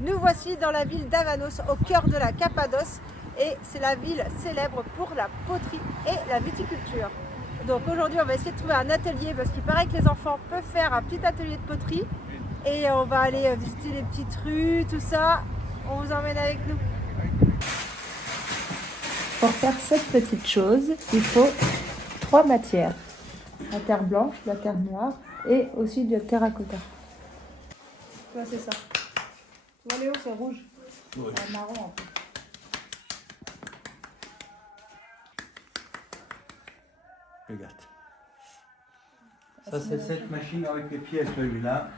Nous voici dans la ville d'Avanos, au cœur de la Cappadoce, et c'est la ville célèbre pour la poterie et la viticulture. Donc aujourd'hui on va essayer de trouver un atelier parce qu'il paraît que les enfants peuvent faire un petit atelier de poterie et on va aller visiter les petites rues, tout ça. On vous emmène avec nous. Pour faire cette petite chose, il faut 3 matières. La terre blanche, la terre noire et aussi de la terracotta. Ouais, c'est ça. Tu vois Léo, c'est rouge. Oui. C'est marron un peu. Regarde. Ça, c'est cette machine avec les pièces, celui-là.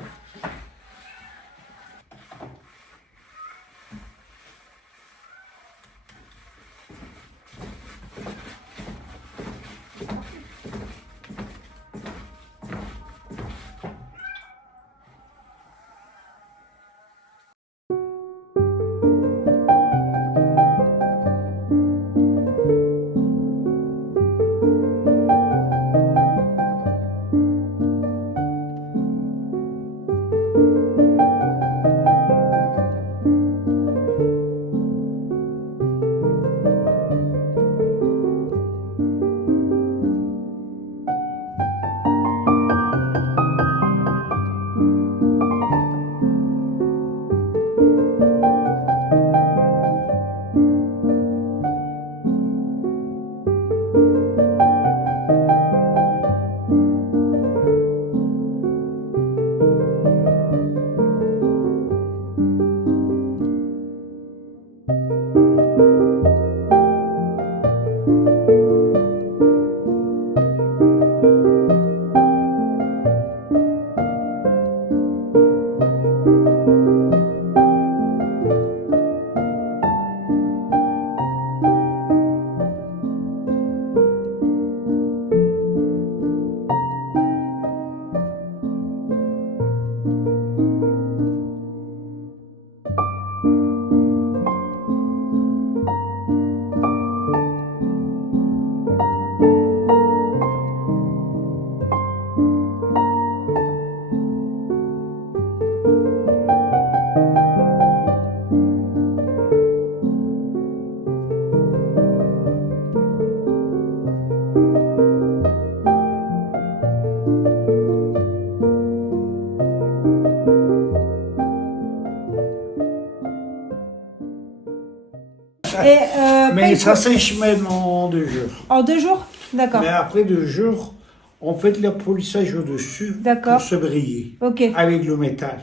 Mais ça sèche même en 2 jours. En 2 jours? D'accord. Mais après 2 jours, on fait le polissage au-dessus D'accord. pour se briller Ok. avec le métal.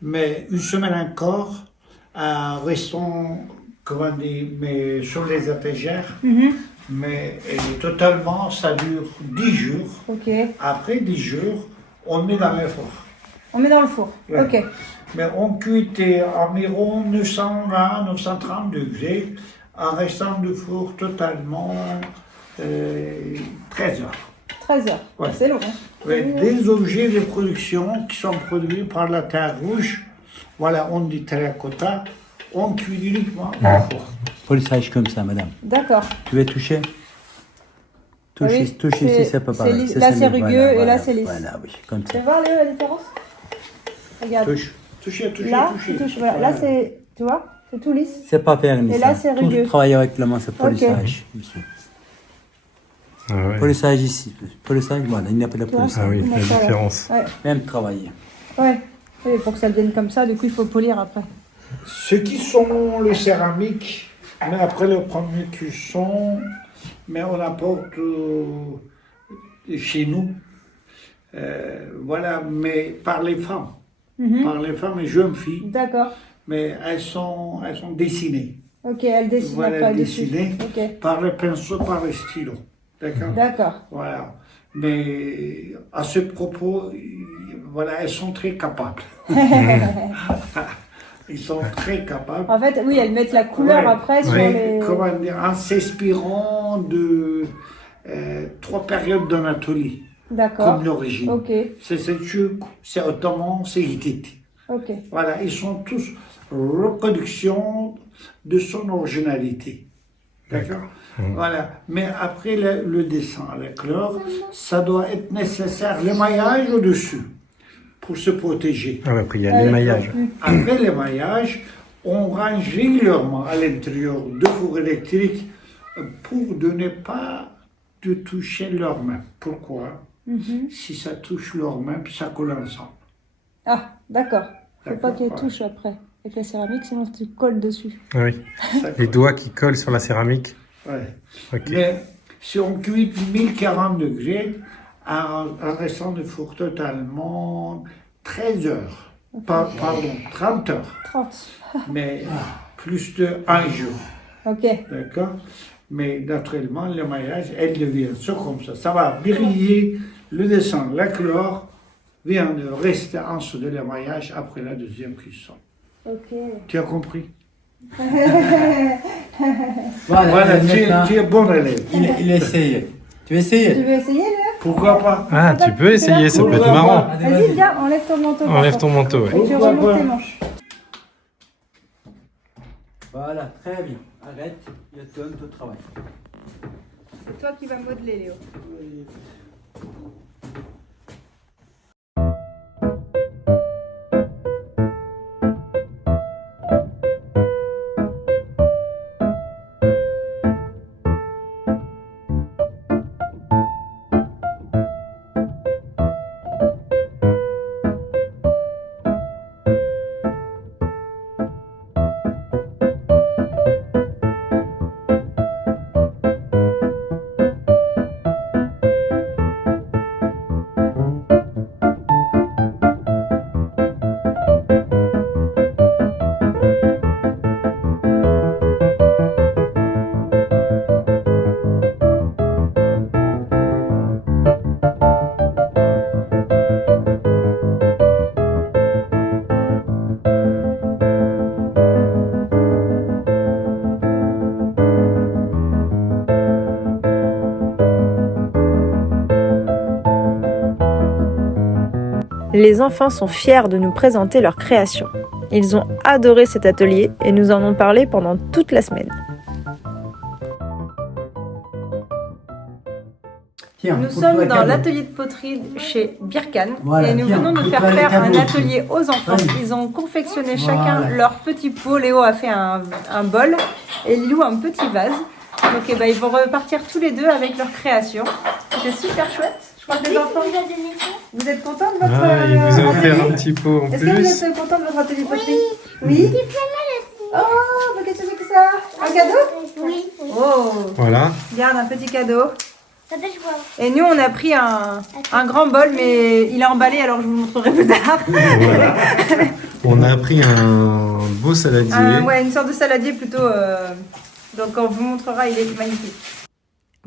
Mais 1 semaine encore, restons comment dire, mais sur les étagères. Mais totalement, ça dure 10 jours. Ok. Après 10 jours, on met dans le four. On met dans le four. Ouais. Ok. Mais on cuit environ 920-930 degrés en restant du four totalement 13 heures. 13 heures. Ouais. C'est long. Hein. Avec des objets de production qui sont produits par la terre rouge, voilà, on dit terracotta, on cuit uniquement au four. Polissage comme ça, madame. D'accord. Tu veux toucher? Touche, Oui, touche ici, c'est pas pareil. là, c'est rugueux voilà, et là, c'est lisse. Voilà, oui, comme Tu ça. vas voir, Léo, la différence? Regarde. Touche. Touchez, touchez, Là, touchez. tu touches. Voilà. Là, c'est. Tu vois? C'est tout lisse. C'est pas vernis. Et là, ça. c'est Tout rugueux. le travail avec la main, c'est polissage. Monsieur. Ah, ouais. Polissage ici. Polissage, voilà, il n'y a pas de Tu vois, polissage. Ah oui, la D'accord. différence. Ouais. Même travailler. Ouais. Oui, pour que ça devienne comme ça, du coup, il faut polir après. Ceux qui sont les céramiques, mais après le premier cuisson, mais on apporte chez nous, voilà, mais par les femmes. Par les femmes et jeunes filles, D'accord. mais elles sont dessinées. Ok, elle dessine Voilà, après dessus. dessinées Ok. par le pinceau, par le stylo. D'accord. D'accord. Voilà. Mais à ce propos, voilà, elles sont très capables. Ils sont très capables. En fait, oui, elles mettent la couleur Ouais, après sur mais, les. comment dire, en s'inspirant de 3 périodes d'Anatolie, D'accord. comme l'origine. Ok. C'est Selçuk, c'est Ottoman, c'est Hittite. Ok. Voilà, ils sont tous reproduction de son originalité. D'accord. Voilà. Mais après le dessin avec l'or, ça doit être nécessaire, le maillage au-dessus. pour se protéger. Ah ouais, après il y a l'émaillage. Après l'émaillage, on range régulièrement à l'intérieur de fours électriques pour ne pas de toucher leurs mains. Pourquoi? Si ça touche leurs mains, ça colle ensemble. Ah, d'accord. Faut pas D'accord, qu'elle ouais. touche après avec la céramique, sinon tu colles dessus. Ah oui, Ça les colle. doigts qui collent sur la céramique. Ouais. Ok. Mais si on cuit 1040 degrés, en restant de four totalement 13 heures. Pardon, 30 heures. 30. Mais plus de 1 jour. Ok. D'accord? Mais naturellement, le maillage, elle devient ça comme ça. Ça va briller, le descendre, la couleur vient de rester en dessous de l'émaillage après la deuxième cuisson. Ok. Tu as compris? Voilà, Tu es bon élève. il essaye. Tu veux Tu essayer? veux essayer là? Pourquoi pas? Ah, tu peux essayer, ça peut être Pourquoi marrant. pas? Vas-y, viens, enlève ton manteau. par Enlève contre. ton manteau, ouais. Et tu Pourquoi remontes pas? tes manches. Voilà, très bien. Arrête, il y a tout ton travail. C'est toi qui vas modeler, Léo. Les enfants sont fiers de nous présenter leur création. Ils ont adoré cet atelier et nous en ont parlé pendant toute la semaine. Tiens, Nous pour sommes toi, dans cadeau. l'atelier de poterie chez Birkan Voilà, et nous tiens, venons de pour faire toi, les faire un cadeaux atelier aux enfants. Vas-y. Ils ont confectionné Voilà. chacun leur petit pot. Léo a fait un bol et Lilou un petit vase. Donc eh ben, ils vont repartir tous les deux avec leur création. C'était super chouette. Je crois que les enfants, vous êtes contents de votre Ah, il vous a offert atelier? un petit pot en Est-ce que vous plus. êtes contents de votre atelier de poterie? Oui. Oh, bah qu'est-ce que c'est que ça? Un cadeau? Oui. Oh, Voilà. regarde, un petit cadeau. Ça peut jouer. Et nous, on a pris un grand bol, mais il est emballé, alors je vous montrerai plus tard. Voilà. On a pris un beau saladier. Ouais, une sorte de saladier plutôt. Donc on vous montrera, il est magnifique.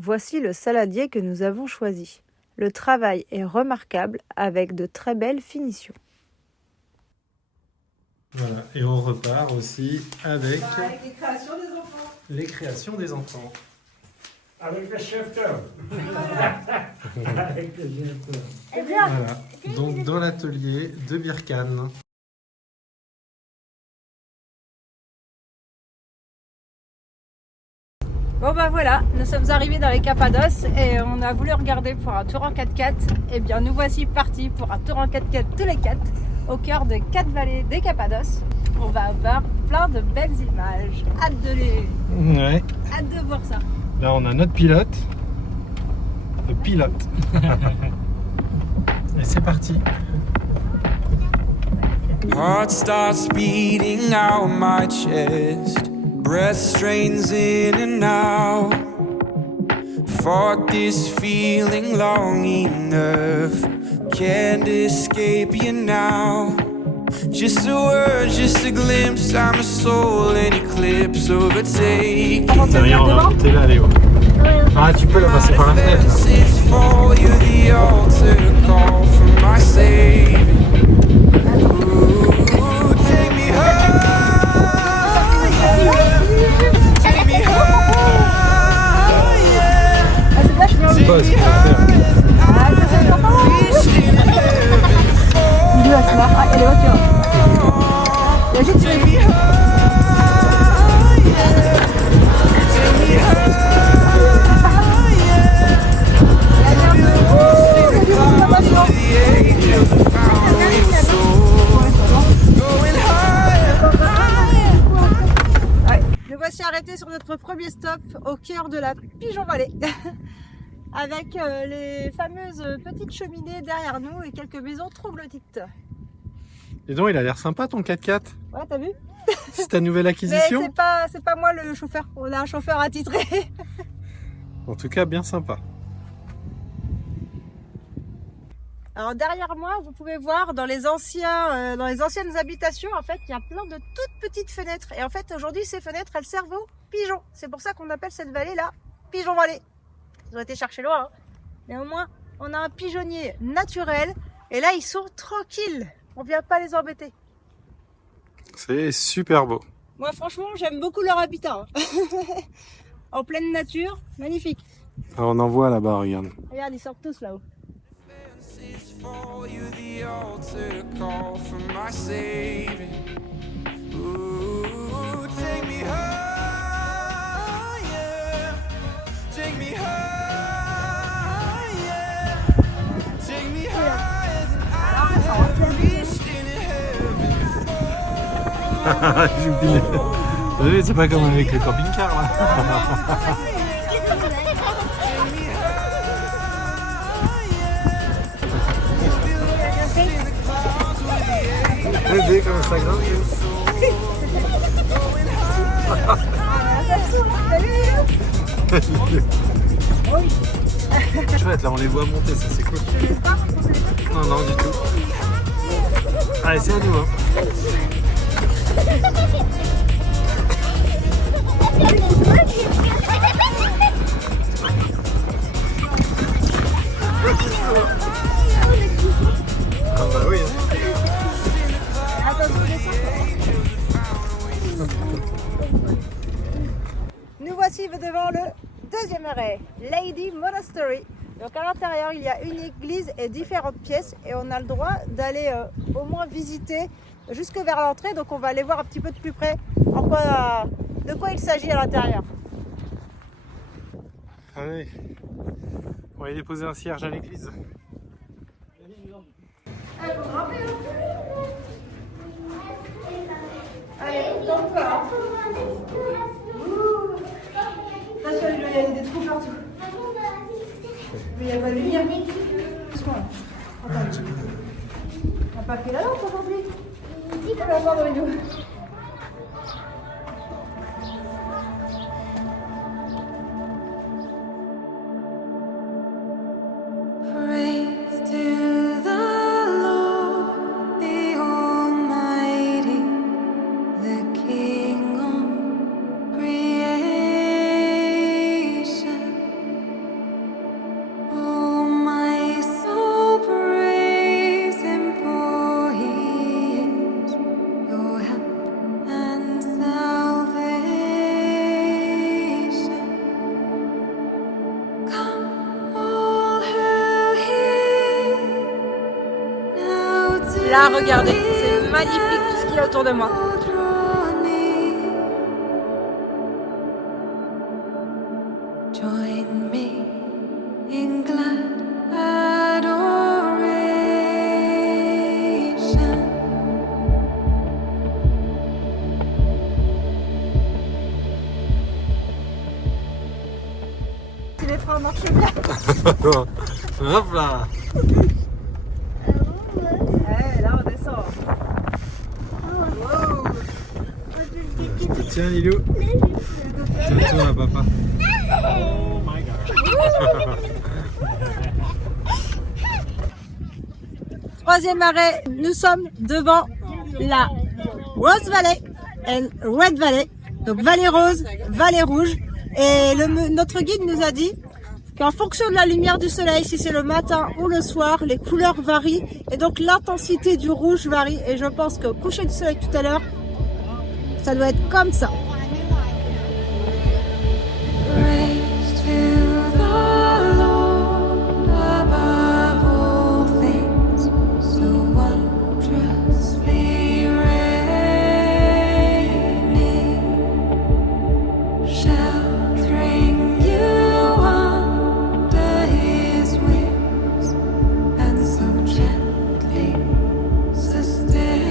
Voici le saladier que nous avons choisi. Le travail est remarquable avec de très belles finitions. Voilà. Et on repart aussi avec Avec les créations des enfants. les créations des enfants. Avec le chef d'œuvre. Avec le chef d'œuvre. C'est bien. Voilà. Donc dans l'atelier de Birkan. Bon bah voilà, nous sommes arrivés dans les Cappadoces et on a voulu regarder pour un tour en 4x4. Et bien nous voici partis pour un tour en 4x4 tous les 4 au cœur de 4 vallées des Cappadoces. On va avoir plein de belles images. Hâte Ouais. hâte de voir ça. Là on a notre pilote. Le pilote. Et c'est parti. Heart starts beating out my chest. Breath strains in and out. Fought this feeling long enough. Can't escape you now. Just a word, just a glimpse. I'm a soul in eclipse overtake. T'as rien en t'es là Léo. Ah tu peux la passer par la fenêtre. It's for you, the altar call from my Savior. Ooh, take me higher, take me higher, Ah c'est vachement C'est pas ce qu'il faut faire. Ah, ça, c'est trop marrant. Il doit se voir. Ah, il y a les voitures. Il y a juste take me higher, take me higher. Il y a du monde, la passion. The angels found we were sur notre premier stop au cœur de la Pigeon-Vallée. Avec les fameuses petites cheminées derrière nous et quelques maisons troglodytes. Dis donc, il a l'air sympa ton 4x4. Ouais, t'as vu? C'est ta nouvelle Mais acquisition? c'est pas moi le chauffeur, on a un chauffeur attitré. En tout cas, bien sympa. Alors derrière moi, vous pouvez voir dans les anciennes habitations, en fait, il y a plein de toutes petites fenêtres. Et en fait, aujourd'hui, ces fenêtres, elles servent aux pigeons. C'est pour ça qu'on appelle cette vallée là Pigeon-Vallée. Ils ont été chercher loin, hein. Mais au moins, on a un pigeonnier naturel. Et là, ils sont tranquilles. On vient pas les embêter. C'est super beau. Moi, franchement, j'aime beaucoup leur habitat. Hein. En pleine nature, magnifique. Alors, on en voit là-bas, regarde. Regarde, ils sortent tous là-haut. For you, the altar call for my saving. Ooh, take me higher, take me higher, take me higher than I've reached in heaven before. J'ai oublié. Vous savez, c'est pas comme avec les camping-cars là. Regardez comme ça grandit. Chouette, là on les voit monter, ça c'est cool. Non, non, du tout. Allez, c'est à nous. Hein. Ah bah oui. Hein. Nous voici devant le deuxième arrêt, Lady Monastery. Donc à l'intérieur, il y a une église et différentes pièces et on a le droit d'aller au moins visiter jusque vers l'entrée. Donc on va aller voir un petit peu de plus près de quoi il s'agit à l'intérieur. Allez, on va aller déposer un cierge à l'église. Allez, tombe pas. Attention, il y a des trous partout. Mais il n'y a pas de lumière. Doucement. Attends. On n'a pas pris la lampe aujourd'hui. On va voir dans les deux. Praise to the Lord, the Almighty, the King of creation. Oh, my soul, praise Him, for He is your help and salvation. Come, all who hear, now to Là, regardez, c'est magnifique tout ce qu'il y a autour de moi. draw near. Join me in glad adoration. Si les freins marchent bien. Hop là. Ouais, là on descend. Wow. Je te tiens, Lilou. Je te tourne à papa. Oh my god. Troisième arrêt, nous sommes devant la Rose Valley et Red Valley. Donc vallée rose, vallée rouge. Et notre guide nous a dit qu'en fonction de la lumière du soleil, si c'est le matin ou le soir, les couleurs varient. Et donc l'intensité du rouge varie. Et je pense qu'au coucher du soleil tout à l'heure, ça doit être comme ça. Praise to the Lord above all things, so wondrously reigning, sheltering you under His wings, and so gently sustaining.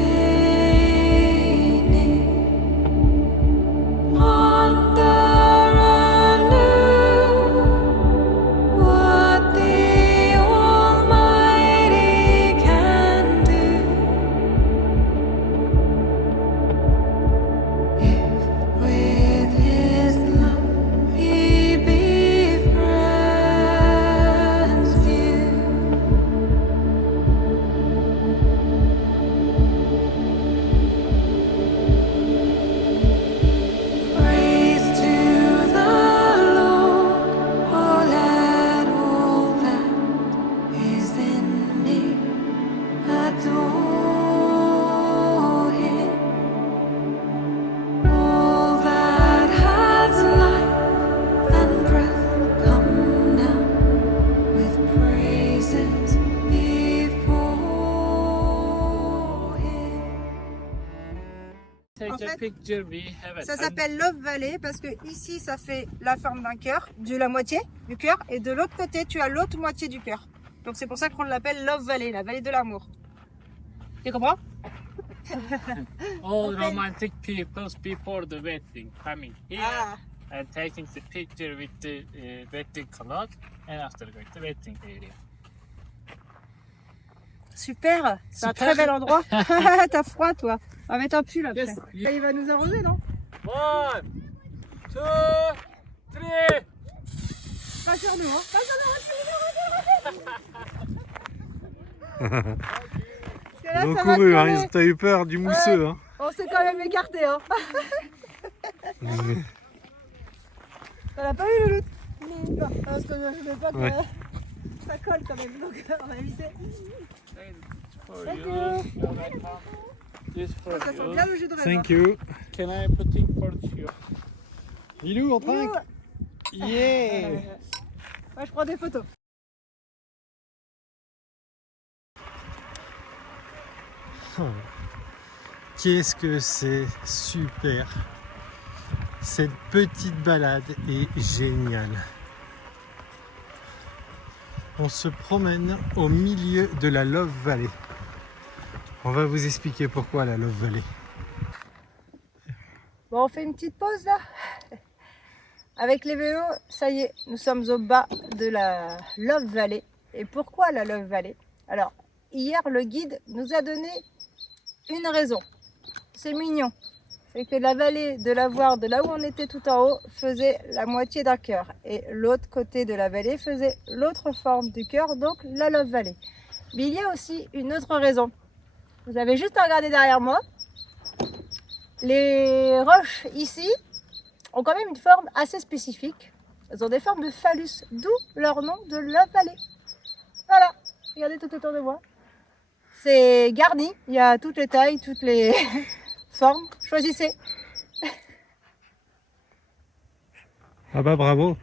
En Take a fait, picture, we have a ça time. s'appelle Love Valley parce que ici ça fait la forme d'un cœur, de la moitié du cœur, et de l'autre côté tu as l'autre moitié du cœur. Donc c'est pour ça qu'on l'appelle Love Valley, la vallée de l'amour. Tu comprends? All Okay. romantic people before the wedding coming here Ah, and taking the picture with the wedding cloth and after going to wedding area. super, c'est un Super. très bel endroit. T'as froid toi. On va mettre un pull après. Yes. Là, il va nous arroser, non? 1, 2, 3. Pas sur nous, hein? Pas sur nous, Parce que là, Ils ont ça va couru, hein, coller. t'as eu peur du mousseux. Hein. On s'est quand même écarté, hein. Ça l'a pas eu, le loup? Non, parce que je veux pas que Ouais. ça colle quand même, donc on va éviter. For Thank you. you. You're welcome. This for Ça sent you. bien le jus de raisin. Thank you. Can I put it for you? Lilou, on trinque. Yeah. Moi, je prends des photos. Qu'est-ce que c'est super. Cette petite balade est géniale. On se promène au milieu de la Love Valley. On va vous expliquer pourquoi la Love Valley. Bon, on fait une petite pause là. Avec les vélos, ça y est, nous sommes au bas de la Love Valley. Et pourquoi la Love Valley? Alors, hier, le guide nous a donné une raison. C'est mignon. C'est que la vallée de l'avoir, de là où on était tout en haut, faisait la moitié d'un cœur. Et l'autre côté de la vallée faisait l'autre forme du cœur, donc la Love Valley. Mais il y a aussi une autre raison. Vous avez juste à regarder derrière moi. Les roches ici ont quand même une forme assez spécifique. Elles ont des formes de phallus, d'où leur nom de Love Valley. Voilà, regardez tout autour de moi. C'est garni, il y a toutes les tailles, toutes les formes. Choisissez. Ah bah bravo.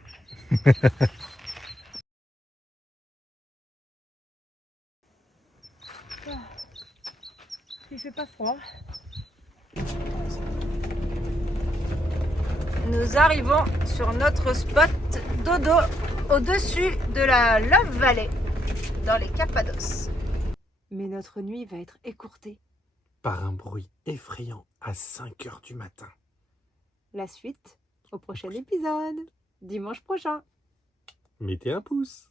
Il fait pas froid. Nous arrivons sur notre spot dodo au-dessus de la Love Valley, dans les Cappados. Mais notre nuit va être écourtée. Par un bruit effrayant à 5 h du matin. La suite au prochain épisode, dimanche prochain. Mettez un pouce.